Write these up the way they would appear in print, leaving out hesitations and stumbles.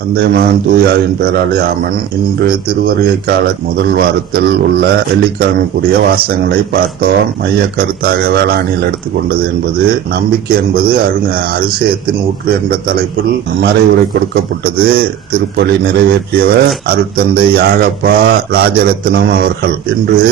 தந்தை மகன் தூயாவின் பெயராலே ஆமன். இன்று திருவருகை கால முதல் வாரத்தில் உள்ள வெள்ளிக்கிழமைக்குரிய வாசகங்களை பார்த்தோம். மைய கருத்தாக வேளாணியில் எடுத்துக்கொண்டது என்பது நம்பிக்கை என்பது அதிசயத்தின் ஊற்று என்ற தலைப்பில் மறைவுரை கொடுக்கப்பட்டது. திருப்பலி நிறைவேற்றியவர் அருட்தந்தை யாகப்பா ராஜரத்னம் அவர்கள். இன்று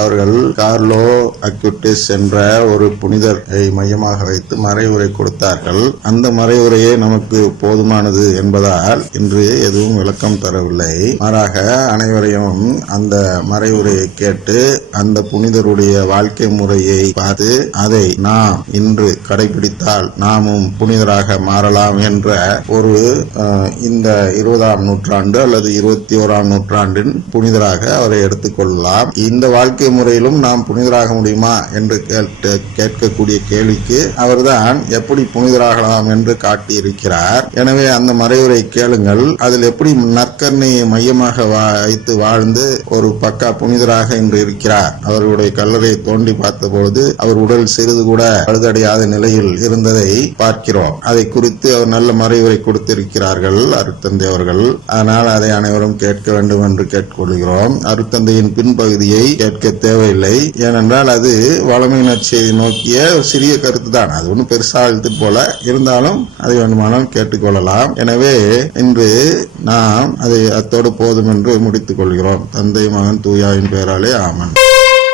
அவர்கள் கார்லோ அக்யூட்டிஸ் என்ற ஒரு புனிதரை மையமாக வைத்து மறைவுரை கொடுத்தார்கள். அந்த மறைவுரையே நமக்கு போதுமானது என்பதால் இன்று எதுவும் விளக்கம் தரவில்லை. மாறாக அனைவரையும் அந்த மறைவுரையை கேட்டு அந்த புனிதருடைய வாழ்க்கை முறையை பார்த்து அதை நாம் இன்று கடைபிடித்தால் நாமும் புனிதராக மாறலாம் என்ற ஒரு இந்த 20ஆம் நூற்றாண்டு அல்லது 21ஆம் நூற்றாண்டின் புனிதராக அவரை எடுத்துக்கொள்ளலாம். இந்த வாழ்க்கை முறையிலும் நாம் புனிதராக முடியுமா என்று கேட்கக்கூடிய கேள்விக்கு அவர்தான் எப்படி புனிதராகலாம் என்று காட்டியிருக்கிறார். எனவே அந்த மறைவுரை கேளுங்கள். அதில் எப்படி நற்கருணையை மையமாக வைத்து வாழ்ந்து ஒரு பக்கா புனிதராக இன்று இருக்கிறார். அவருடைய கல்லறையை தோண்டி பார்த்தபொழுது அவர் உடல் சிறிது கூட பழுதடையாத நிலையில் இருந்ததை பார்க்கிறோம். அதை குறித்து அவர் நல்ல மறைவுரை கொடுத்திருக்கிறார்கள் அருட்தந்தை அவர்கள். ஆனால் அதை அனைவரும் கேட்க வேண்டும் என்று கேட்டுக்கொள்கிறோம். அருட்தந்தையின் பின்பகுதியை கேட்க தேவையில்லை. ஏனென்றால் அது வளமை நற்செய்தி நோக்கிய சிறிய கருத்து தான். அது ஒன்றும் பெருசா எழுத்துட்டு போல இருந்தாலும் அதை வேண்டுமானால் கேட்டுக்கொள்ளலாம். எனவே இன்று நாம் அதை அத்தோடு போதும் என்று முடித்துக் கொள்கிறோம். தந்தை மகன் தூயாவின் பெயராலே ஆமன்.